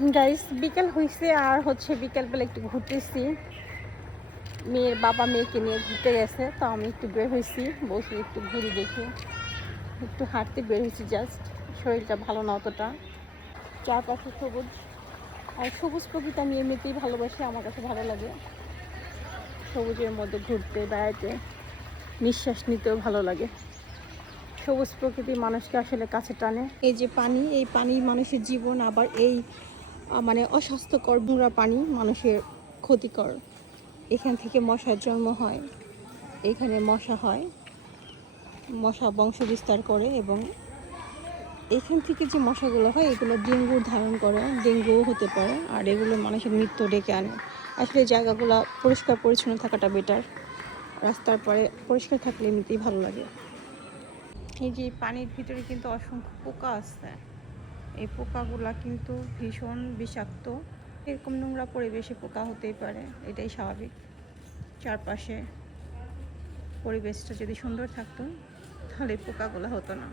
Guys বিকেল হয়েছে আর হচ্ছে বিকেলবেলা একটু ঘুরতেছি। মেয়ের বাবা মেয়েকে নিয়ে ঘুরতে গেছে, তো আমি একটু বের হয়েছি, বসে একটু ঘুরি দেখি, একটু হাঁটতে বের হয়েছি জাস্ট। শরীরটা ভালো না অতটা। চারপাশে সবুজ, আর সবুজ প্রকৃতি আমি এমনিতেই ভালোবাসি, আমার কাছে ভালো লাগে সবুজের মধ্যে ঘুরতে বেড়াতে, নিঃশ্বাস নিতেও ভালো লাগে। সবুজ প্রকৃতি মানুষকে আসলে কাছে টানে। এই যে পানি, এই পানি মানুষের জীবন, আবার এই মানে অস্বাস্থ্যকর নোংরা পানি মানুষের ক্ষতিকর। এখান থেকে মশার জন্ম হয়, এখানে মশা হয়, মশা বংশ বিস্তার করে, এবং এখান থেকে যে মশাগুলো হয় এগুলো ডেঙ্গু ধারণ করে, ডেঙ্গুও হতে পারে, আর এগুলো মানুষের মৃত্যু ডেকে আনে। আসলে জায়গাগুলো পরিষ্কার পরিচ্ছন্ন থাকাটা বেটার। রাস্তার পরে পরিষ্কার থাকলে এমনিতেই ভালো লাগে। এই যে পানির ভিতরে কিন্তু অসংখ্য পোকা আছে, এই পোকাগুলা কিন্তু ভীষণ বিষাক্ত। এরকম নোংরা পরিবেশে পোকা হতেই পারে, এটাই স্বাভাবিক। চারপাশে পরিবেশটা যদি সুন্দর থাকতো তাহলে পোকাগুলো হতো না।